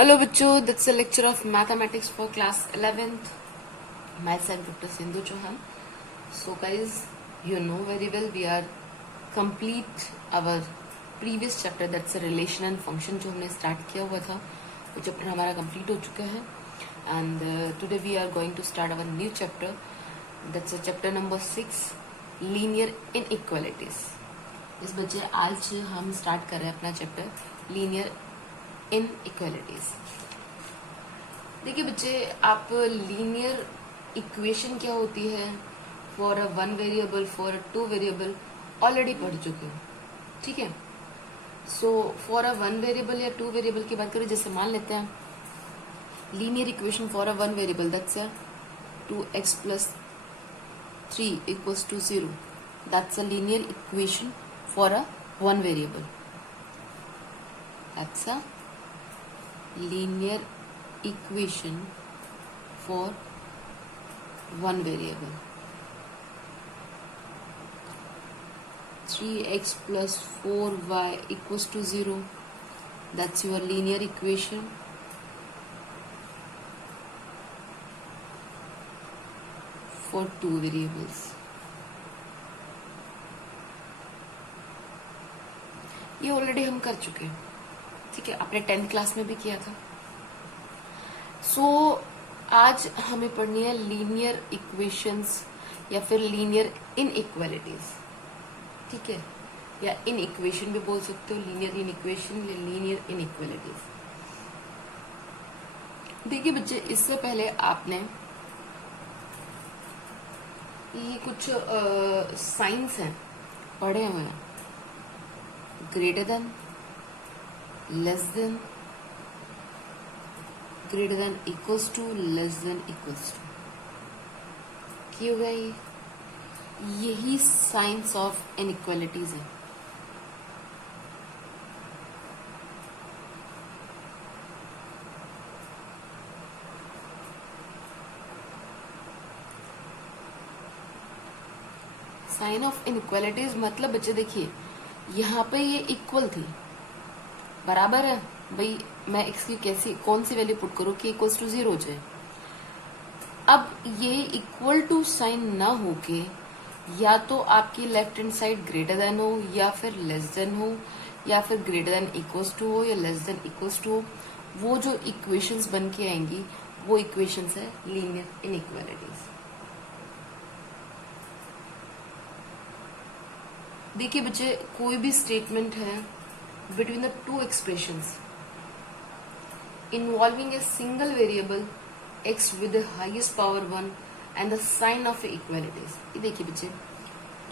Hello बच्चों, that's a lecture of mathematics for class 11th. Myself Dr. Sindhu Chauhan. So guys, you know very well we are complete our previous chapter, that's a relation and function जो हमने start किया हुआ था, वो chapter हमारा complete हो चुका है. And today we are going to start our new chapter, that's a chapter number 6, linear inequalities. इस बच्चे आज हम start कर रहे हैं अपना chapter linear इनइक्वालिटीज. देखिए बच्चे, आप लीनियर इक्वेशन क्या होती है for a one variable, for a two variable already पढ़ चुके हो, ठीक है. So for a one variable या टू वेरिएबल की बात करें, जैसे मान लेते हैं linear equation for a one variable, that's a 2x + 3 = 0. That's a linear equation for a one variable. That's a linear equation for one variable. 3x + 4y = 0. That's your linear equation for two variables. ये already हम कर चुके हैं, ठीक है, आपने 10th class में भी किया था. सो आज हमें पढ़नी है लीनियर इक्वेशंस या फिर लीनियर इनइक्वालिटीज, ठीक है, या इन इक्वेशन भी बोल सकते हो, लीनियर इनइक्वेशन या लीनियर इनइक्वालिटीज. देखिए बच्चे, इससे पहले आपने ये कुछ साइंस हैं पढ़े हुए हैं, greater than, less than, greater than equals to, less than equals to. किए हुए यही साइंस ऑफ इनइक्वालिटीज है. साइन ऑफ इनइक्वालिटीज मतलब बच्चे देखिए, यहाँ पे ये इक्वल थी, बराबर है भाई, मैं इसकी कैसी कौन सी वैल्यू पुट करूं कि इक्वल्स टू 0 हो जाए. अब ये इक्वल टू साइन ना होके या तो आपकी left hand side greater than हो, या फिर लेस देन हो, या फिर ग्रेटर देन इक्वल्स टू हो, या लेस देन इक्वल्स टू हो. वो जो इक्वेशंस बन के आएंगी वो इक्वेशंस है लीनियर इनइक्वालिटीज. देखिए बच्चे, कोई भी स्टेटमेंट है between the two expressions involving a single variable x with the highest power 1 and the sign of equalities. ये देखिए बच्चे,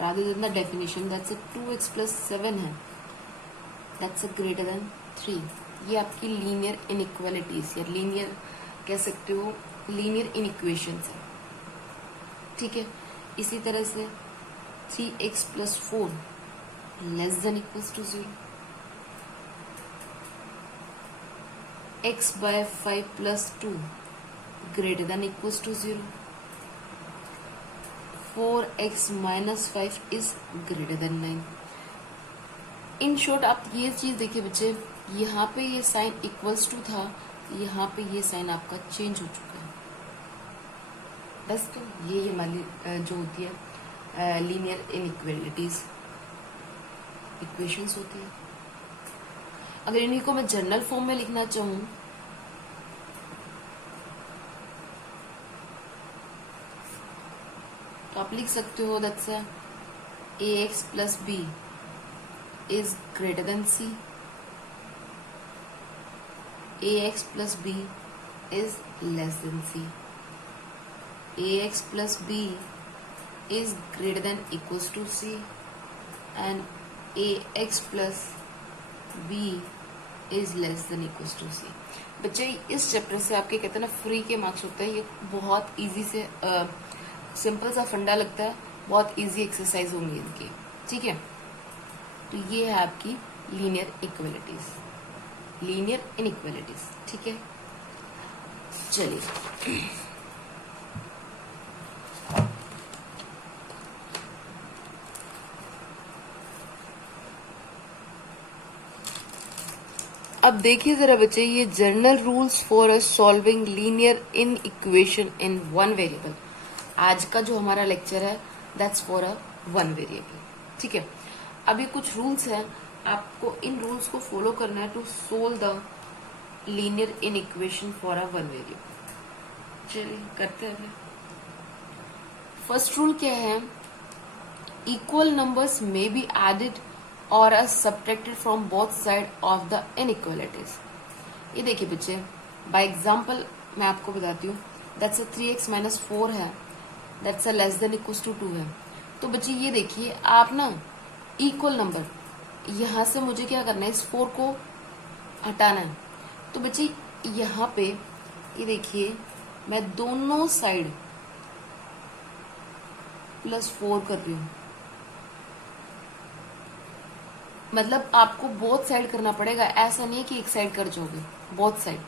rather than the definition, that's a 2x + 7 है, that's a greater than 3. ये आपकी लीनियर इनइक्वालिटीज या linear कह सकते हो, लीनियर इनइक्वेशंस है, ठीक है. इसी तरह से 3x + 4 less than equals to 0, x/5 + 2 greater than equals to 0, 4x - 5 is greater than 9. In short आप ये चीज देखिए बच्चे, यहाँ पे ये साइन इक्वल्स टू था, यहाँ पे ये साइन आपका चेंज हो चुका है. बस तो ये हमारी जो होती है लीनियर इनइक्वालिटीज इक्वेशंस होती है. अगर इन्हीं को मैं जनरल फॉर्म में लिखना चाहूं तो आप लिख सकते हो, that's ax + b is greater than c, ax + b is less than c, ax + b is greater than equals to c, and ax + b is less than equals to C. बच्चे, इस चैप्टर से आपके कहते हैं ना free के marks होते हैं. ये बहुत इजी से सिंपल सा फंडा लगता है, बहुत इजी एक्सरसाइज होंगी इनकी, ठीक है. तो ये है आपकी लीनियर इक्वालिटीज, लीनियर इनइक्वालिटीज, ठीक है. चलिए अब देखिए जरा बच्चे, ये general rules for solving linear in equation in one variable. आज का जो हमारा लेक्चर है that's for a one variable. ठीक है, अभी कुछ रूल्स हैं, आपको इन रूल्स को फॉलो करना है to solve the linear in equation for a one variable. चलिए करते हैं। फर्स्ट रूल क्या है? Equal numbers may be added और subtracted from both side of the inequalities. ये देखिए बच्चे, बाय एग्जांपल मैं आपको बताती हूँ। दैट्स अ 3x माइनस 4 है, that's a less than equals to 2 है। तो बच्चे ये देखिए, आप ना इक्वल नंबर, यहां से मुझे क्या करना है, इस 4 को हटाना है। तो बच्चे यहाँ पे ये देखिए, मैं दोनों साइड +4 कर रही हूँ। मतलब आपको बोथ साइड करना पड़ेगा, ऐसा नहीं है कि एक साइड कर जाओगे, बोथ साइड।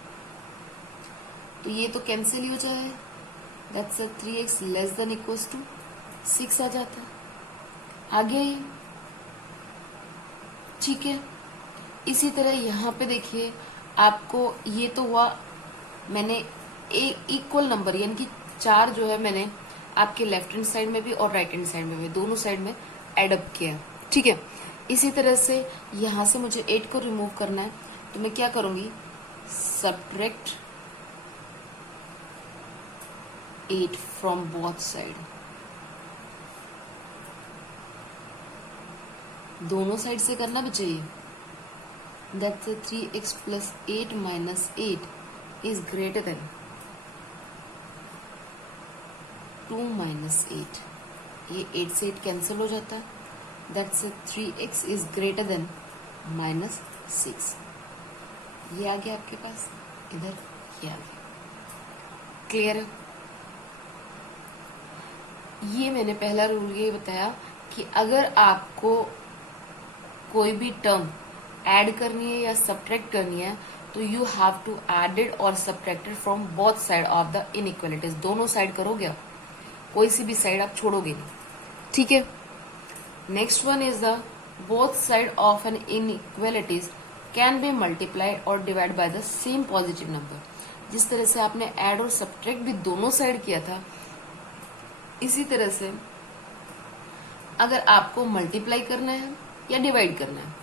तो ये तो कैंसिल ही हो जाए, that's 3x less than equals to 6 आ जाता है। आगे ये ठीक है। इसी तरह यहाँ पे देखिए, आपको ये तो हुआ, मैंने इक्वल नंबर यानी कि 4 जो है मैंने आपके लेफ्ट हैंड साइड में भी और राइट हैंड साइड में भी, दोनों साइड में एड अप किया। ठीक है, इसी तरह से यहां से मुझे 8 को रिमूव करना है, तो मैं क्या करूंगी, सब्ट्रैक्ट 8 फ्रॉम बोथ साइड। दोनों साइड से करना भी चाहिए। That's 3x plus 8 minus 8 is greater then 2 minus 8। ये 8 से 8 कैंसिल हो जाता है। That's 3x is greater then minus 6। ये आ गया आपके पास, इधर ये आ गया। क्लियर है? ये मैंने पहला रूल ये बताया कि अगर आपको कोई भी टर्म ऐड करनी है या सब्ट्रैक्ट करनी है, तो यू हैव टू एडेड और subtracted from both side of the inequalities. दोनों साइड करोगे आप, कोई सी भी साइड आप छोड़ोगे नहीं। ठीक है। Next one is the both side of an inequalities can be multiplied और divide by the same positive number. जिस तरह से आपने ऐड और सब्ट्रैक्ट भी दोनों साइड किया था, इसी तरह से अगर आपको मल्टीप्लाई करना है या डिवाइड करना है,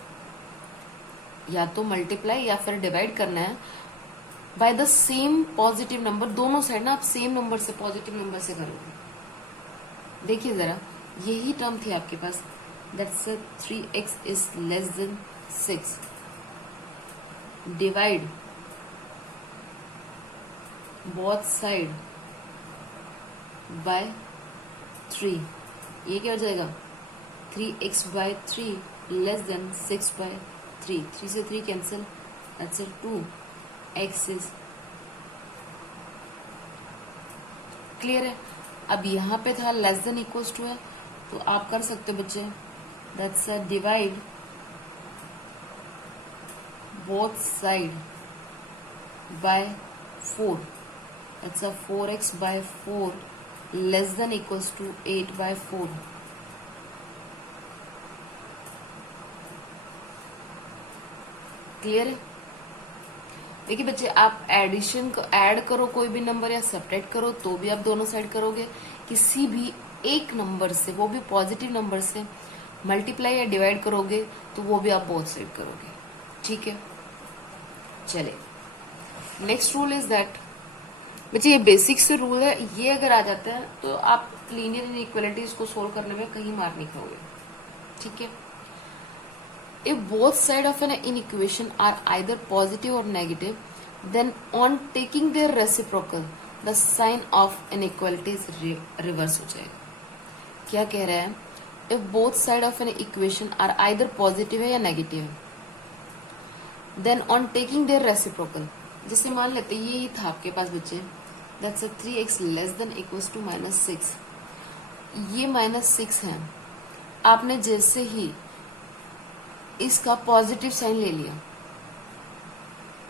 या तो मल्टीप्लाई या फिर डिवाइड करना है by the same positive number, दोनों साइड ना आप सेम नंबर से, पॉजिटिव नंबर से करोगे। देखिए जरा, यही टर्म थी आपके पास, that's 3x is less than 6, divide both side by 3। ये क्या हो जाएगा, 3x by 3 less than 6 by 3। 3 से 3 cancel, that's 2x is clear है। अब यहाँ पे था लेस देन इक्वल्स टू है, तो आप कर सकते हो बच्चे, that's divide both side by 4, that's 4x by 4 less than equals to 8 by 4। Clear है? देखिए बच्चे, आप एडिशन को ऐड करो कोई भी नंबर या सब्ट्रैक्ट करो तो भी आप दोनों साइड करोगे। किसी भी एक नंबर से, वो भी पॉजिटिव नंबर से मल्टीप्लाई या डिवाइड करोगे तो वो भी आप बोथ साइड करोगे। ठीक है, चले नेक्स्ट रूल इज दैट, बच्चे ये बेसिक से रूल है, ये अगर आ जाता है तो आप लीनियर इनइक्वालिटीज को सोल्व करने में कहीं मार नहीं खाओगे। ठीक है। If both sides of an inequation are either positive or negative, then on taking their reciprocal, the sign of inequality is reverse हो जाएगा। क्या कह रहा है? If both sides of an equation are either positive है या negative है, then on taking their reciprocal, जैसे मान लेते ये था आपके पास बच्चे, that's a 3x less than equals to minus 6। ये -6 है, आपने जैसे ही इसका पॉजिटिव साइन ले लिया,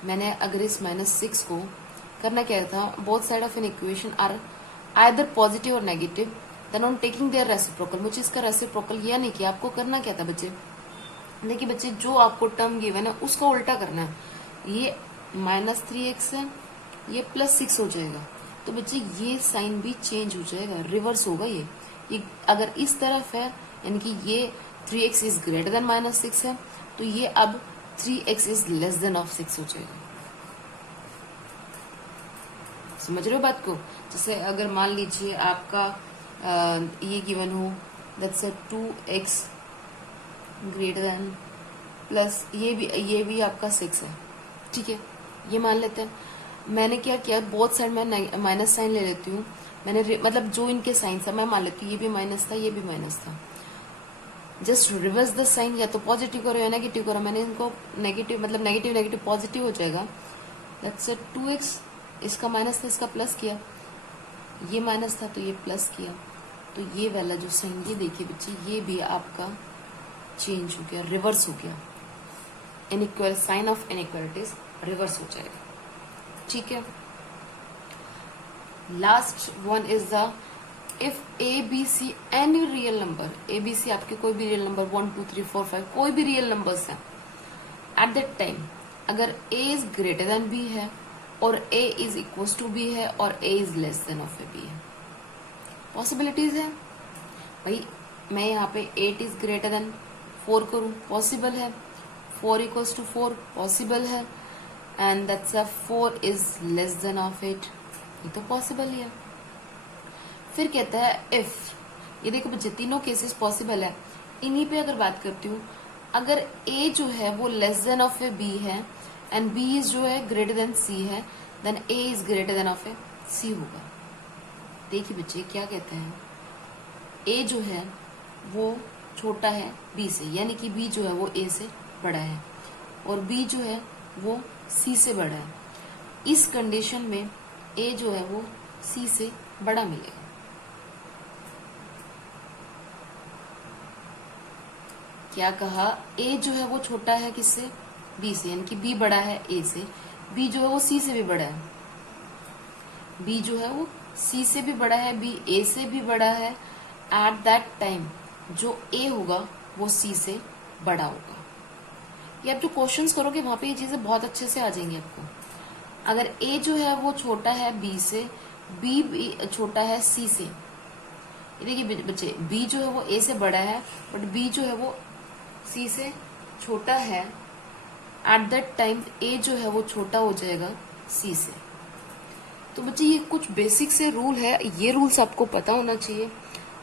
मैंने अगर इस -6 को करना क्या था, both side of an equation are either positive और negative, then on taking their reciprocal, मुझे इसका रेसिप्रोकल यह नहीं किया। आपको करना क्या था बच्चे, देखिए बच्चे, जो आपको टर्म गिवन है उसका उल्टा करना है। ये -3x है, ये +6 हो जाएगा। तो बच्चे ये साइन भी चेंज हो जाएगा, रिवर्स होगा ये अगर इस तरफ है यानी कि ये 3x इज ग्रेटर देन -6 है, तो ये अब 3x is less than of 6 हो जाएगा। समझ रहे हो बात को? जैसे अगर मान लीजिए आपका ये गिवन हो that's 2x greater than plus ये भी आपका 6 है, ठीक है, ये मान लेते हैं। मैंने क्या किया, बोथ साइड में माइनस साइन ले लेती हूँ। मैंने मतलब जो इनके साइन था मैं मान लेती हूँ, ये भी माइनस था, ये भी माइनस था। जस्ट रिवर्स द साइन, या तो पॉजिटिव करो या नेगेटिव करो। मैंने इनको नेगेटिव मतलब नेगेटिव नेगेटिव पॉजिटिव हो जाएगा। दैट्स 2x, इसका माइनस था इसका प्लस किया, ये माइनस था तो ये प्लस किया। तो ये वाला जो साइन ये देखिए बच्चे, ये भी आपका चेंज हो गया, रिवर्स हो गया। Inequal sign of inequalities reverse हो जाएगा, ठीक है। Last one is the if A B C any real number, A B C आपके कोई भी रियल नंबर 1 2 3 4 5 कोई भी रियल नंबर्स हैं, एट दैट टाइम अगर A is greater than B है और A is equal to B है और A is less than of A B है, पॉसिबिलिटीज है भाई। मैं यहाँ पे 8 इज ग्रेटर देन 4 करूं, पॉसिबल है। 4 इक्वल्स टू 4 पॉसिबल है, and that's 4 is less than of 8, ये तो पॉसिबल ही है। फिर कहता है इफ, ये देखो बच्चे तीनों केसेस पॉसिबल है। इन्हीं पे अगर बात करती हूँ, अगर ए जो है वो less than of A B है एंड बी जो है ग्रेटर देन सी है, then A is greater than of A C होगा। देखिए बच्चे क्या कहते हैं, ए जो है वो छोटा है बी से, यानी कि बी जो है वो ए से बड़ा है और बी जो है वो सी से बड़ा है। इस कंडीशन में ए जो है वो सी से बड़ा मिलेगा। क्या कहा, ए जो है वो छोटा है किससे, बी से, यानी कि बी बड़ा है ए से, बी जो है वो सी से भी बड़ा है, बी जो है वो सी से भी बड़ा है, बी ए से भी बड़ा है। एट दैट टाइम जो ए होगा वो सी से बड़ा होगा। ये आप जो क्वेश्चंस करोगे वहां पे ये चीजें बहुत अच्छे से आ जाएंगी आपको। अगर ए जो है वो छोटा है बी से, बी भी छोटा है सी से, ये देखिए बच्चे बी जो है वो ए से बड़ा है बट बी जो है वो सी से छोटा है, एट दैट टाइम ए जो है वो छोटा हो जाएगा सी से। तो बच्चे ये कुछ बेसिक से रूल है, ये रूल्स आपको पता होना चाहिए।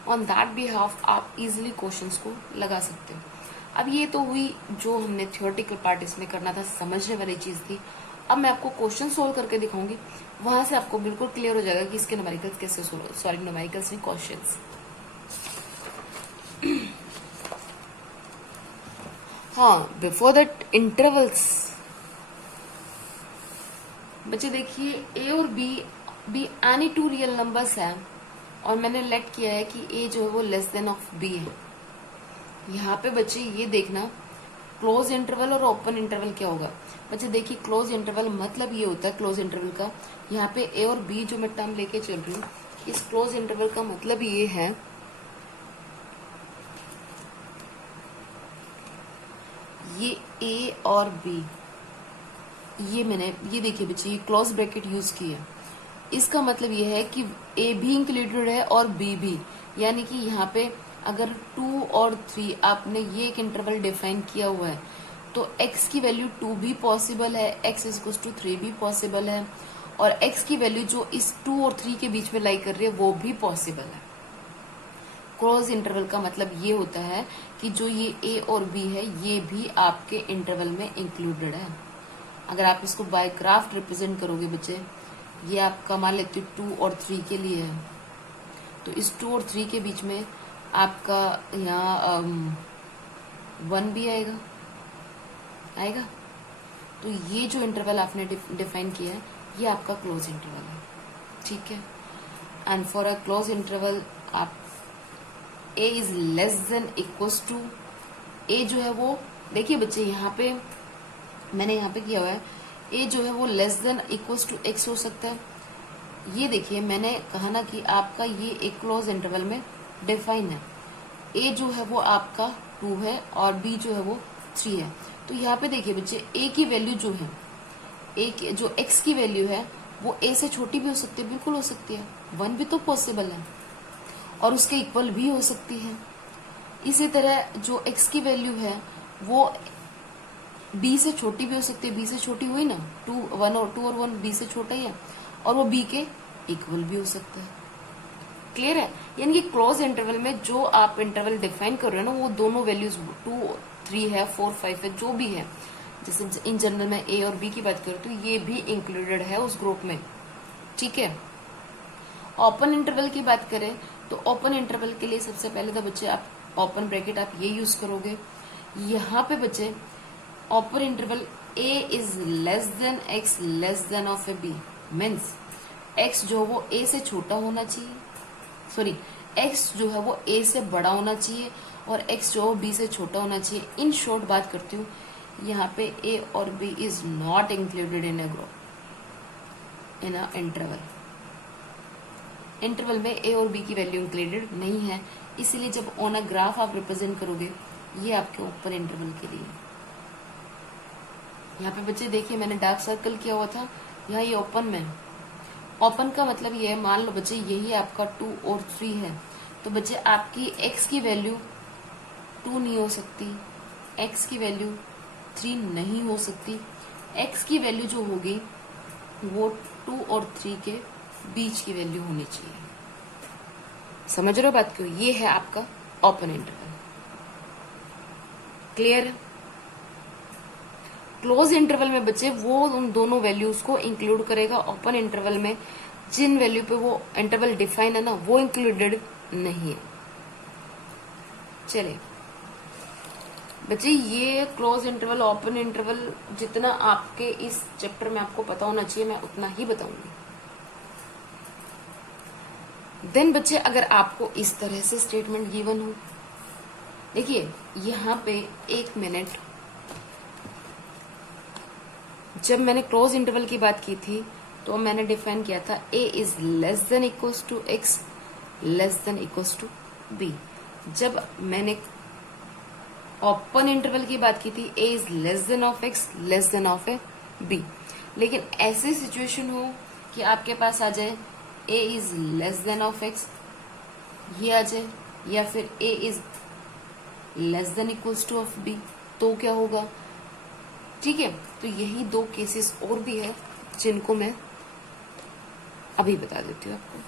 ऑन दैट बिहाफ आप इजिली क्वेश्चंस को लगा सकते हो। अब ये तो हुई जो हमने थियोरेटिकल पार्ट इसमें करना था, समझने वाली चीज थी। अब मैं आपको क्वेश्चन सोल्व करके दिखाऊंगी, वहां से आपको बिल्कुल क्लियर हो जाएगा कि इसके न्यूमेरिकल्स कैसे सोल्व, सॉरी न्यूमेरिकल्स नहीं क्वेश्चंस। हाँ, बिफोर दैट इंटरवल्स बच्चे देखिए ए और be any two real numbers हैं और मैंने लेट किया है कि ए जो है वो लेस देन ऑफ बी है। यहाँ पे बच्चे ये देखना क्लोज इंटरवल और ओपन इंटरवल क्या होगा। बच्चे देखिए क्लोज इंटरवल मतलब ये होता है, क्लोज इंटरवल का यहाँ पे ए और बी जो मैं टर्म लेके चल रही हूँ, इस क्लोज इंटरवल का मतलब ये है ये ए और बी, ये मैंने ये देखिए बच्चे ये क्लोज ब्रैकेट यूज किया। इसका मतलब ये है कि ए भी इंक्लूडेड है और बी भी, यानी कि यहाँ पे अगर 2 और 3 आपने ये एक इंटरवल डिफाइन किया हुआ है तो x की वैल्यू 2 भी पॉसिबल है, x इक्वल्स टू 3 भी पॉसिबल है, और x की वैल्यू जो इस 2 और 3 के बीच में लाई कर रही है वो भी पॉसिबल है। क्लोज इंटरवल का मतलब ये होता है कि जो ये a और b है ये भी आपके इंटरवल में इंक्लूडेड है। अगर आप इसको बाय ग्राफ रिप्रेजेंट करोगे बच्चे, ये आपका मान लेते हो 2 और 3 के लिए है, तो इस 2 और 3 के बीच में आपका यहाँ 1 भी आएगा। तो ये जो इंटरवल आपने डिफाइन किया है ये आपका क्लोज इंटरवल है, ठीक है। And for a close interval आप a is less than equals to, a जो है वो देखिए बच्चे यहाँ पे मैंने यहाँ पे किया हुआ है, a जो है वो less than equals to x हो सकता है। ये देखिए मैंने कहा ना कि आपका ये एक क्लोज इंटरवल में डिफाइन है, a जो है वो आपका 2 है और b जो है वो 3 है। तो यहाँ पे देखिए बच्चे a की वैल्यू जो है ए की जो x की वैल्यू है वो a से छोटी भी हो सकती है, बिल्कुल हो सकती है, 1 भी तो पॉसिबल है, और उसके इक्वल भी हो सकती है। इसी तरह जो x की वैल्यू है वो b से छोटी भी हो सकती है, b से छोटी हुई ना, 1 और 1 b से छोटा ही है, और वो b के इक्वल भी हो सकता है। क्लियर है? यानी कि क्लोज इंटरवल में जो आप इंटरवल डिफाइन कर रहे हो ना, वो दोनों वैल्यूज 2 3 है, 4 5 है, जो भी है, जैसे इन जनरल में a और b की बात करूँ तो ये भी इंक्लूडेड है उस ग्रुप में। ठीक है। ओपन इंटरवल की बात करें तो ओपन इंटरवल के लिए सबसे पहले तो बच्चे आप ओपन ब्रैकेट आप ये यूज करोगे। यहाँ पे बच्चे open interval a is less then x less than of A b, means x जो वो a से छोटा होना चाहिए, सॉरी x जो है वो a से बड़ा होना चाहिए, और x जो b से छोटा होना चाहिए। इन शॉर्ट बात करती हूँ, यहाँ पे a और b is not included in a group in a interval. Interval में a और b की वैल्यू इंक्लूडेड नहीं है, इसीलिए जब ऑन अ ग्राफ आप रिप्रेजेंट करोगे, ये आपके ओपन इंटरवल के लिए। यहाँ पे बच्चे देखिए मैंने डार्क सर्कल किया हुआ था, यहाँ ये ओपन में। ओपन का मतलब ये है, मान लो बच्चे यही आपका 2 और 3 है, तो बच्चे आपकी x की वैल्यू 2 नहीं हो सकती, x की वैल्यू 3 नहीं हो सकती, x की वैल्यू जो होगी वो 2 और 3 के बीच की वैल्यू होनी चाहिए। समझ रहे हो बात क्यों? ये है आपका ओपन इंटरवल। क्लियर है? क्लोज इंटरवल में बच्चे वो उन दोनों वैल्यूज को इंक्लूड करेगा, ओपन इंटरवल में जिन वैल्यू पे वो इंटरवल डिफाइन है ना, वो इंक्लूडेड नहीं है। चलिए बच्चे, ये क्लोज इंटरवल ओपन इंटरवल जितना आपके इस चैप्टर में आपको पता होना चाहिए मैं उतना ही बताऊंगी। देन बच्चे, अगर आपको इस तरह से स्टेटमेंट गिवन हो, देखिए यहाँ पे 1 मिनट, जब मैंने क्लोज इंटरवल की बात की थी तो मैंने डिफाइन किया था a is less than equals to x less than equals to b। जब मैंने ओपन इंटरवल की बात की थी a is less than of x less than of A b। लेकिन ऐसी सिचुएशन हो कि आपके पास आ जाए a is less than of x, ये आ जाए, या फिर a is less than equals to of b, तो क्या होगा? ठीक है, तो यही 2 केसेस और भी है जिनको मैं अभी बता देती हूँ आपको।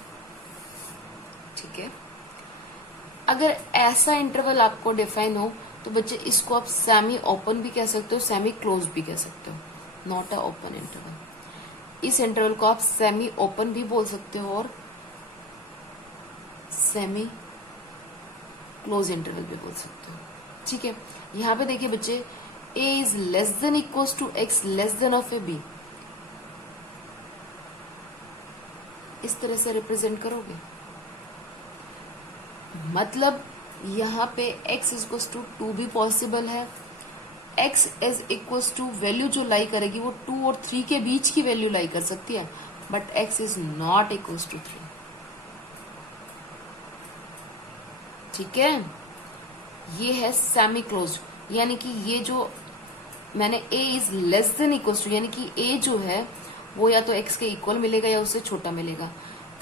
ठीक है, अगर ऐसा इंटरवल आपको डिफाइन हो तो बच्चे इसको आप सेमी ओपन भी कह सकते हो, सेमी क्लोज भी कह सकते हो, नॉट अ ओपन इंटरवल। इस इंटरवल को आप सेमी ओपन भी बोल सकते हो और सेमी क्लोज इंटरवल भी बोल सकते हो। ठीक है, यहाँ पे देखिए बच्चे, a is less than equals to x less than of a b, इस तरह से रिप्रेजेंट करोगे, मतलब यहाँ पे x इक्वल्स टू 2 भी पॉसिबल है, x is equals to value जो लाई करेगी वो 2 और 3 के बीच की वैल्यू लाई कर सकती है, but x is not equals to 3। ठीक है, ये है सेमी क्लोज, यानी कि ये जो मैंने a is less than equals to, यानी कि a जो है वो या तो x के इक्वल मिलेगा या उससे छोटा मिलेगा।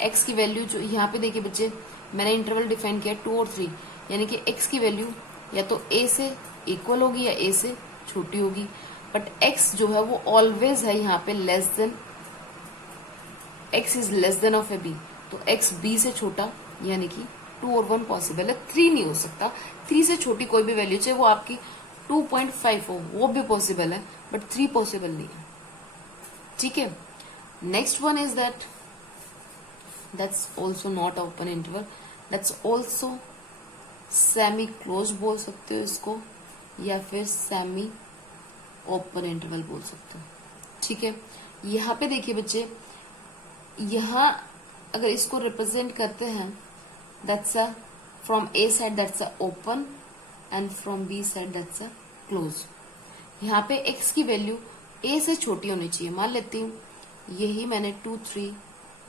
x की वैल्यू जो यहाँ पे देखिए बच्चे, मैंने इंटरवल डिफाइन किया 2 और 3, यानी कि x की वैल्यू या तो a से इक्वल होगी या a से छोटी होगी, बट x जो है वो ऑलवेज है यहाँ पे less than, x is less than of A b, तो x b से छोटा, यानी कि 2 और 1 पॉसिबल है, 3 नहीं हो सकता। 3 से छोटी कोई भी वैल्यू चाहे वो आपकी 2.5 हो वो भी पॉसिबल है, बट 3 पॉसिबल नहीं है। ठीक है, next one is that's also not open interval, that's also semi close बोल सकते हो इसको, या फिर सेमी ओपन इंटरवल बोल सकते हो। ठीक है, यहाँ पे देखिए बच्चे, यहाँ अगर इसको रिप्रेजेंट करते हैं, that's a from A side that's a open end from B side that's a close. यहाँ पे x की वैल्यू a से छोटी होनी चाहिए, मान लेती हूँ यही मैंने 2 3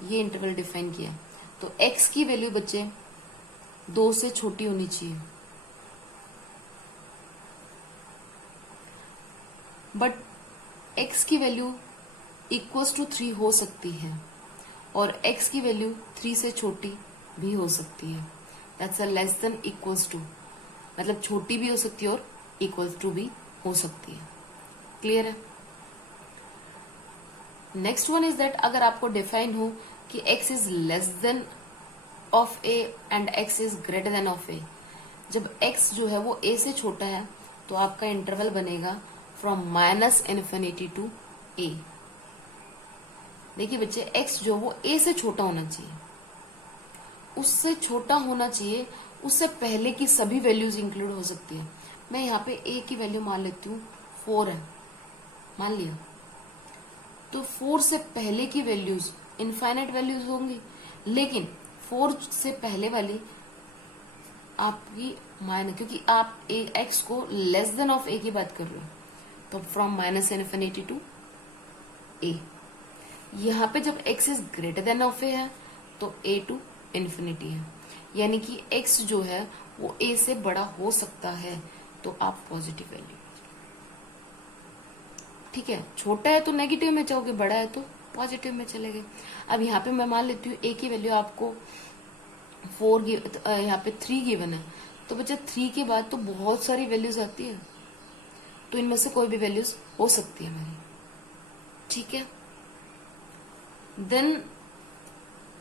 ये इंटरवल डिफाइन किया, तो x की वैल्यू बच्चे 2 से छोटी होनी चाहिए, बट x की वैल्यू इक्वल्स टू 3 हो सकती है और x की वैल्यू 3 से छोटी भी हो सकती है। That's a less than equals to, मतलब छोटी भी हो सकती है और इक्वल्स टू भी हो सकती है। क्लियर है? नेक्स्ट वन इज दैट अगर आपको डिफाइन हो कि x is less than of a and x is greater than of a, जब x जो है वो a से छोटा है तो आपका इंटरवल बनेगा फ्रॉम -∞ टू a। देखिए बच्चे, x जो वो a से छोटा होना चाहिए, उससे छोटा होना चाहिए, उससे पहले की सभी वैल्यूज इंक्लूड हो सकती है। मैं यहाँ पे a की वैल्यू मान लेती हूँ 4 है, मान लिया, तो 4 से पहले की वैल्यूज इनफाइनाइट वैल्यूज होंगी, लेकिन 4 से पहले वाली आपकी क्योंकि आप x को लेस देन ऑफ a की बात कर रहे हो, तो फ्रॉम -∞ टू a। यहाँ पे जब x is greater than of a है तो a टू इन्फिनिटी है, यानी कि x जो है वो a से बड़ा हो सकता है, तो आप पॉजिटिव वैल्यू, ठीक है, छोटा है तो नेगेटिव में जाओगे, बड़ा है तो पॉजिटिव में चले गए। अब यहाँ पे मैं मान लेती हूँ a की वैल्यू आपको 4 यहाँ पे 3 गिवन है, तो बच्चा 3 के बाद तो बहुत सारी वैल्यूज आती है, तो इनमें से कोई भी वैल्यूज हो सकती है हमारी, ठीक है। Then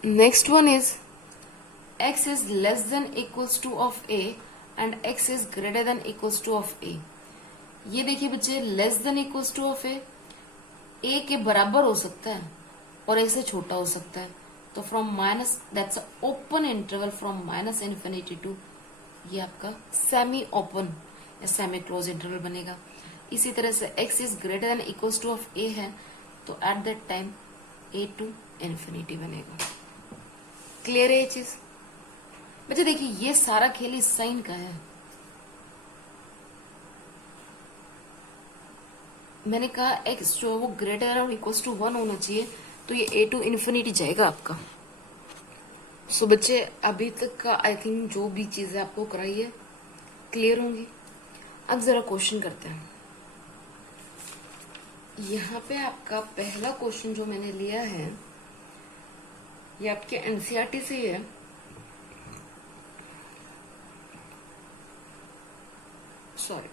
next one is x is less than equals to of a and x is greater than equals to of a। ये देखिए बच्चे, less than equals to of A के बराबर हो सकता है और ए से छोटा हो सकता है, तो from minus, that's open interval from -∞ to, ये आपका सेमी ओपन या सेमी क्लोज इंटरवल बनेगा। इसी तरह से x is greater than equals to of a है, तो at that time a to infinity बनेगा। क्लियर है ये चीज? बच्चे देखिए, ये सारा खेल इस साइन का है। मैंने कहा x जो है वो ग्रेटर और इक्वल्स टू 1 होना चाहिए, तो ये a टू इन्फिनिटी जाएगा आपका। सो बच्चे, अभी तक का आई थिंक जो भी चीजें आपको कराई है क्लियर होंगी। अब जरा क्वेश्चन करते हैं। यहाँ पे आपका पहला क्वेश्चन जो मैंने लिया है ये आपके एनसीईआरटी से ही है। सॉरी,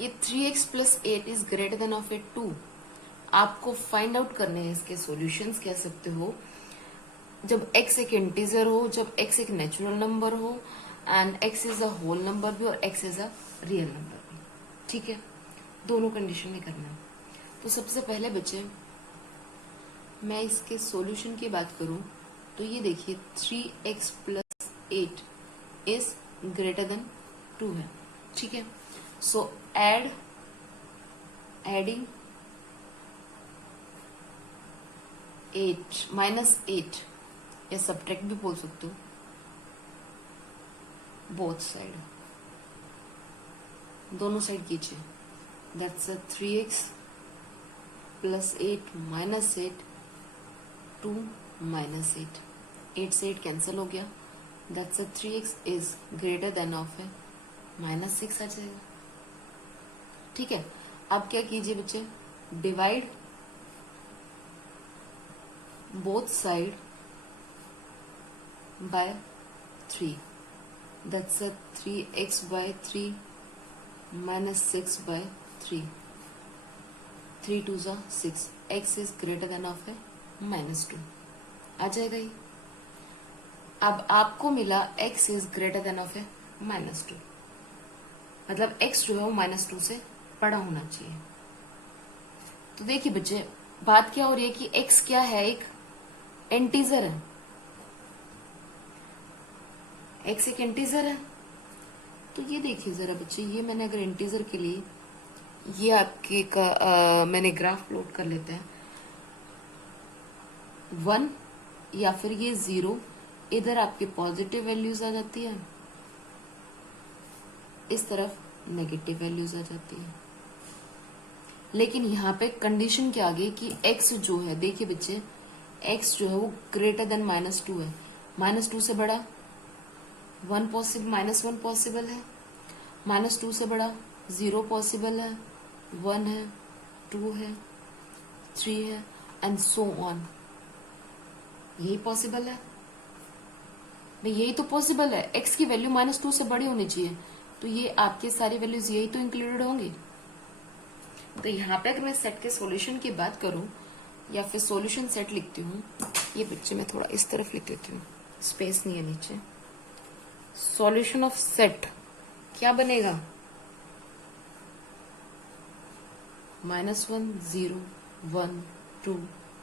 ये 3x plus 8 is greater than of 2। आपको फाइंड आउट करने हैं इसके सॉल्यूशंस, कह सकते हो, जब x एक इंटीजर हो, जब x एक नेचुरल नंबर हो and x is a whole number भी और x is a real number भी, ठीक है, दोनों कंडीशन में करना है। तो सबसे पहले बच्चे, मैं इसके सॉल्यूशन की बात करूं तो ये देखिए 3x plus 8 is greater then 2 है, ठीक है। सो एडिंग 8 माइनस 8 या सब्ट्रैक्ट भी बोल सकते हो, बोथ साइड, दोनों साइड कीजिए, that's 3x plus 8 minus 8 2 minus 8 से 8 कैंसिल हो गया, that's 3x is greater than of है -6 आ जाएगा, ठीक है। अब क्या कीजिए बच्चे, divide both side by 3, that's 3x by 3 minus 6 by 3, 3 2 6, x is greater than of है -2 आ जाएगा ये। अब आपको मिला x is greater than of है -2, मतलब x जो है वो -2 से बड़ा होना चाहिए। तो देखिए बच्चे, बात क्या हो रही है कि x क्या है, एक इंटीजर है, x एक इंटीजर है। तो ये देखिए जरा बच्चे, ये मैंने अगर इंटीजर के लिए ये आपके का मैंने ग्राफ प्लॉट कर लेते हैं, 1 या फिर ये 0, इधर आपकी पॉजिटिव वैल्यूज आ जाती है, इस तरफ नेगेटिव वैल्यूज आ जाती है। लेकिन यहाँ पे कंडीशन क्या आ गई कि x जो है, देखिए बच्चे, x जो है वो ग्रेटर देन -2 है, -2 से बड़ा 1 पॉसिबल, -1 पॉसिबल है, -2 से बड़ा 0 पॉसिबल है, 1 है, 2 है, 3 है एंड सो ऑन। यही पॉसिबल है भाई, यही तो पॉसिबल है। x की वैल्यू -2 से बड़ी होनी चाहिए, तो ये आपके सारी वैल्यूज यही तो इंक्लूडेड होंगी। तो यहाँ पे अगर मैं सेट के सॉल्यूशन की बात करूं या फिर सॉल्यूशन सेट लिखती हूँ, ये बच्चे मैं थोड़ा इस तरफ लिख देती हूँ, स्पेस नहीं है नीचे। सॉल्यूशन ऑफ सेट क्या बनेगा? -1 0 1 2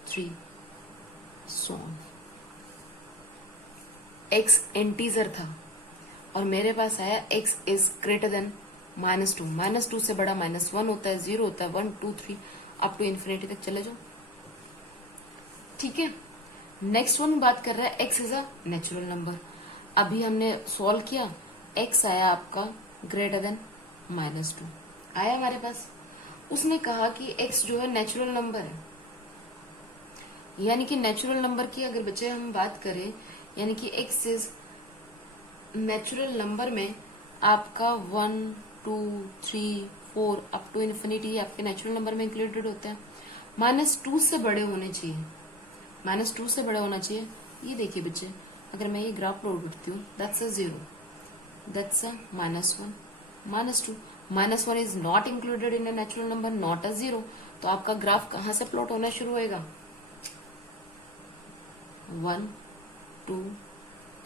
3 सो ऑन। x इंटीजर था और मेरे पास आया x इज ग्रेटर देन -2। -2 से बड़ा -1 होता है, 0 होता है, 1 2 3 अप टू इन्फिनिटी तक चले जाओ। ठीक है, नेक्स्ट वन बात कर रहा है x is a natural number. अभी हमने सॉल्व किया, x आया आपका ग्रेटर देन -2 आया हमारे पास। उसने कहा कि x जो है नेचुरल नंबर है, यानी कि नेचुरल नंबर की अगर बच्चे हम बात करें, यानी कि x इज नेचुरल नंबर में आपका 1 2 3 4 अप टू इन्फिनिटी आपके नेचुरल नंबर में इंक्लूडेड होता है। -2 से बड़े होने चाहिए, -2 से बड़ा होना चाहिए। ये देखिए बच्चे, अगर मैं ये ग्राफ प्लॉट करती हूँ, that's a 0, that's a -1 -2 -1 is not included in a natural number, not a 0। तो आपका ग्राफ कहां से प्लॉट होना शुरू होएगा? 1 2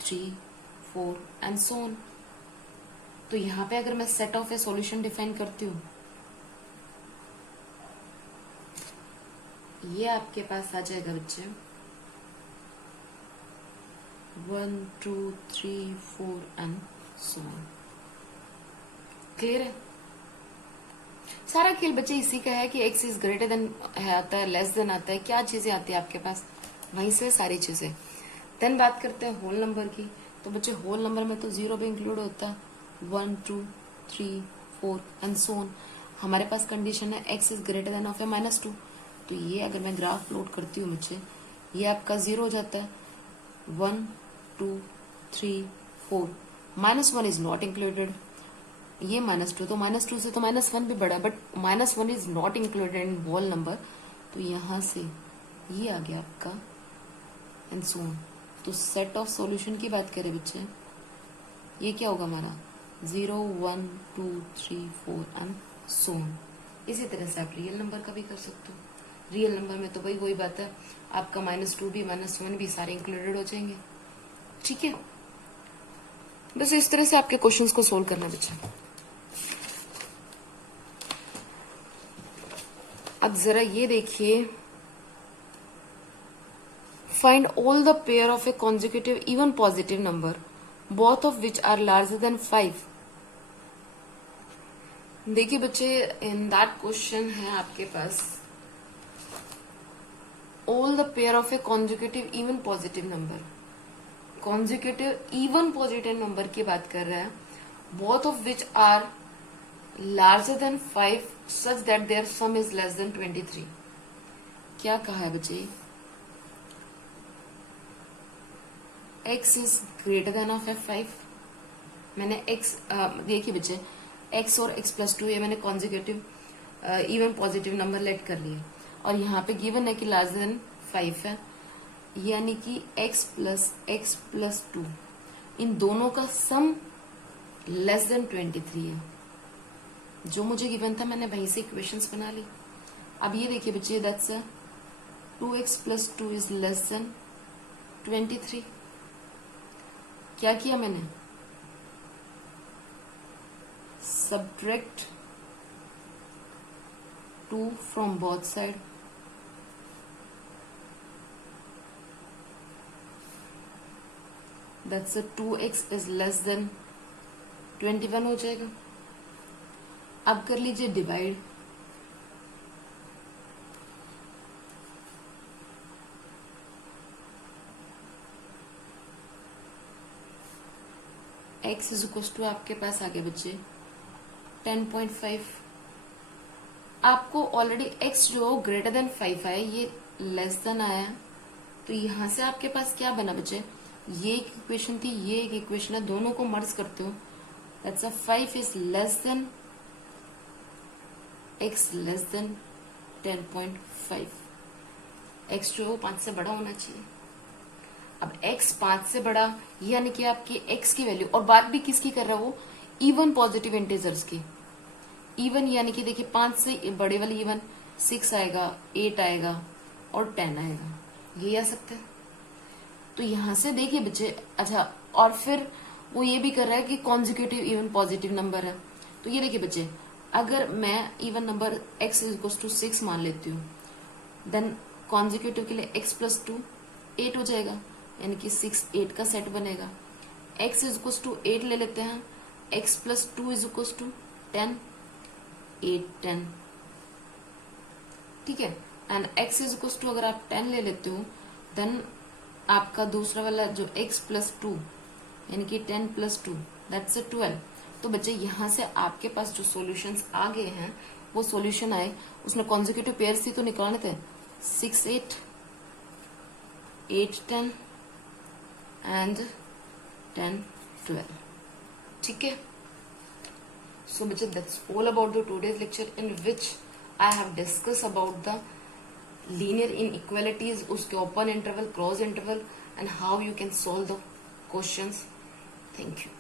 3 4 एंड सो ऑन। तो यहां पे अगर मैं set of A solution define करती हूँ, ये आपके पास आ जाएगा बच्चे 1 2 3 4 एंड सो ऑन। क्लियर है? सारा खेल बच्चे इसी का है कि x इज ग्रेटर देन आता है, लेस देन आता है, क्या चीजें आती है आपके पास, वहीं से सारी चीजें। देन बात करते हैं होल नंबर की। तो बच्चे होल नंबर में तो 0 भी इंक्लूड होता है, 1 2 3 4 एंड सो ऑन। हमारे पास कंडीशन है x is greater than of A -2। तो ये अगर मैं ग्राफ प्लॉट करती हूँ बच्चे, ये आपका 0 हो जाता है, 1 2 3 4 -1 इज नॉट इंक्लूडेड। ये -2, तो -2 से तो -1 भी बड़ा, but -1 is not included in whole number. तो यहां से ये आ गया आपका एंड सो ऑन। तो सेट ऑफ सॉल्यूशन की बात करें बच्चे, ये क्या होगा हमारा 0 1 2 3 4 एंड सो ऑन। इसी तरह से आप रियल नंबर का भी कर सकते हो। रियल नंबर में तो भाई वही बात है, आपका -2 भी -1 भी सारे इंक्लूडेड हो जाएंगे। ठीक है, बस इस तरह से आपके क्वेश्चंस को सोल्व करना बच्चा। अब जरा ये देखिए, find all the pair of a consecutive even positive number both of which are larger than 5। देखिए बच्चे, इन दैट क्वेश्चन है आपके पास all the pair of a consecutive even positive number. Consecutive even positive number की बात कर रहा है, both of which are larger than 5 such that their sum is less than 23। क्या कहा है बच्चे? x is greater than of f5। मैंने x देखिए बच्चे, x और x प्लस 2 ये मैंने consecutive even positive number let कर लिए, और यहाँ पे गिवन है कि लार्जर देन 5 है, यानी कि x प्लस 2 इन दोनों का सम लेस देन 23 है। जो मुझे गिवन था मैंने वहीं से इक्वेशंस बना ली। अब ये देखिए बच्चे, that's 2x plus 2 is less than 23। क्या किया मैंने? Subtract 2 from both side, that's 2x is less than 21 हो जाएगा। अब कर लीजिए divide, x is equal to आपके पास आ गया बच्चे 10.5। आपको ऑलरेडी x जो ग्रेटर देन 5 है, ये लेस देन आया, तो यहां से आपके पास क्या बना बच्चे? ये एक इक्वेशन थी, ये एक इक्वेशन है, दोनों को मर्ज करते हो, that's 5 is less then x less then 10.5, x जो 5 से बड़ा होना चाहिए। अब x 5 से बड़ा यानी कि आपकी x की वैल्यू, और बात भी किसकी कर रहा है वो, इवन पॉजिटिव इंटीजर्स की। इवन यानी कि देखिए 5 से बड़े वाली इवन 6 आएगा, 8 आएगा और 10 आएगा, ये आ सकता है। तो यहां से देखिए बच्चे, अच्छा और फिर वो ये भी कर रहा है कि कॉन्जिक्यूटिव इवन पॉजिटिव नंबर है। तो ये देखिए बच्चे, अगर मैं even number x equals to 6 मान लेती हूँ, देन कॉन्जिक्यूटिव के लिए x प्लस 2 8 हो जाएगा, यानी कि 6 8 का सेट बनेगा। x इक्वल्स टू 8 ले लेते हैं, x प्लस 2 इक्वल्स टू 10, 8 10, ठीक है। एंड x इक्वल्स टू अगर आप 10 ले लेते हो, देन आपका दूसरा वाला जो x प्लस 2 यानी कि 10 प्लस 2 दैट्स 12। तो बच्चे यहां से आपके पास जो सॉल्यूशंस आ गए हैं वो सॉल्यूशन आए, उसमें कॉन्जिक्यूटिव पेयर्स थी तो निकालने थे 6 8 8 10 एंड 10 12, ठीक है। So बच्चे that's all about the today's lecture in which I have discussed about the linear inequalities, उसके open interval, closed interval and how you can solve the questions. Thank you.